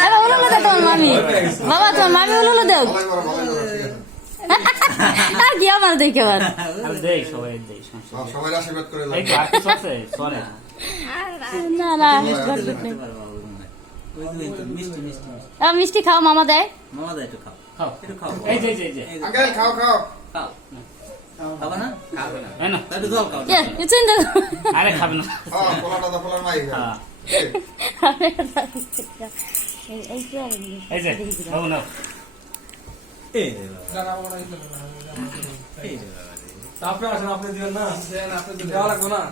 আরে ওলো দে তোমার মামি বাবা তোমার মামি ওলো দাও আর কি আমার দেখে বার দেই সবাই দেই সবাই আশীর্বাদ করে এই তো আর কিছু আছে সরে না না মিষ্টি খাও মামা দেয় মামা দা একটু খাও খাও একটু খাও এই যে এই যে আঙ্কেল খাও খাও খাও খাবে না খাবে না এই না একটু জল খাও এ চিন্তা আরে খাবে না পোলাটা দা পোলার মাই হ্যাঁ এই কি আর এই যে বাবু নাও এই রে বাবা এই রে বাবা আপনি আসেন আপনি দিবেন না দেওয়া লাগবে না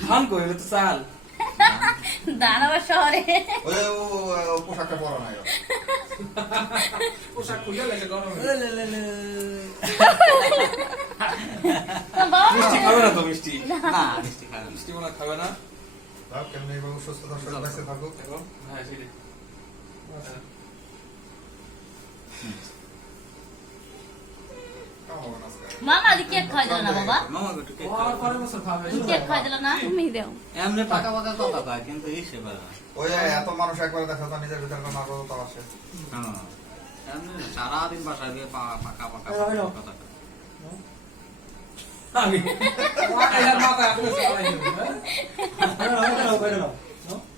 ধান কই তো চাল দানাবার শহরে ওই পোশাকটা পরা নাই পোশাক খুলে লাগে গরমে বাবা মিষ্টি খাবে না তো মিষ্টি না মিষ্টি খাবে না মিষ্টি মনে খাবে না ভাব কেমনে বাবু সুস্থতা শরীর কাছে থাকুক হ্যাঁ সেটাই মামা দি কেক খাই দিল না বাবা মামা একটু কেক আর পরে বছর খাবে কেক খাই দিল না তুমি দাও এমনি পাকা পাকা কথা কয় কিন্তু এই সেবা ওই এত মানুষ একবার দেখো তো নিজের ভিতরে কোনো আগ্রহ তো আসে হ্যাঁ এমনি সারাদিন বাসায় গিয়ে পাকা পাকা কথা কয় আমি আর মাথা আপনি চালাই দেবেন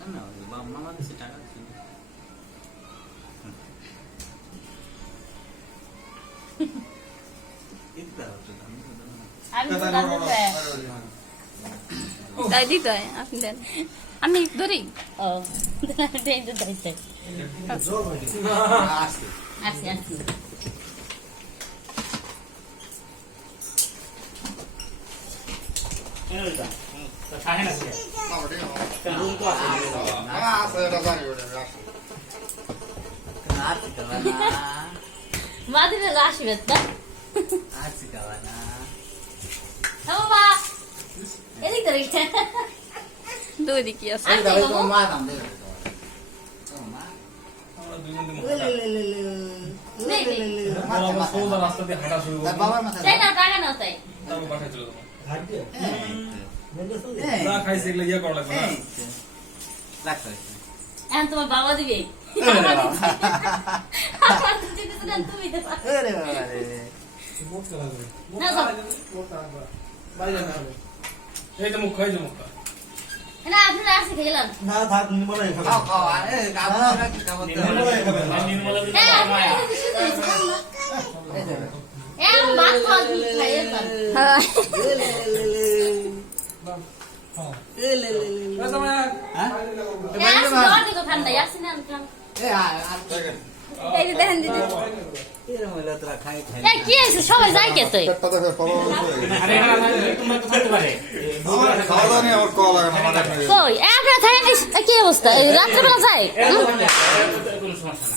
না মামা দিছে টাকা দিছে আমি তো দাঁড়াতে চাই তাই দিতে হয় আপনি দেন আমি ধরি ও দেই তো দাইতে আসছে আসি আসি এই তো খাহে না রুম তো আছে আছে এটা জানি ওটা আসে আসছে কাবানা মা দিলে আসবে তো আসছে কাবানা বাবা এদিক ধরে দুই দিকে আছে এই দাও তো মা দাম দে মা আমরা দুজন দিন নেই সোজা রাস্তা দিয়ে হাঁটা শুরু করব বাবার মাথা তাই না টাকা নাও তাই তারপর বাসায় চলে যাবো এই না খাইছে এগুলো ইয়ে করা লাগবে না রাখো এখন তোমার বাবা দিবে আমার তো দিতে না তুমি দেবা আরে বাবা রে না সব এই তো মুখ খাই মুখ না আপনি আসি খেলাম খাও খাও আরে কাবু রাখি খাবো তো নির্মলা দিদি হ্যাঁ মায়া এ ভাত খাওয়া খাইয়ে পান ঠান্ডা আসি না এই যে দেখেন দিদি কি আছে সবাই যাই গেছে পেটটা দেখো পলা আরে তোমরা তো থাকতে পারে খাওয়া দাওয়া নিয়ে আমার কল লাগে না মাথা কই আপনারা থাকেন কি অবস্থা রাত্রেবেলা যায় কোনো সমস্যা না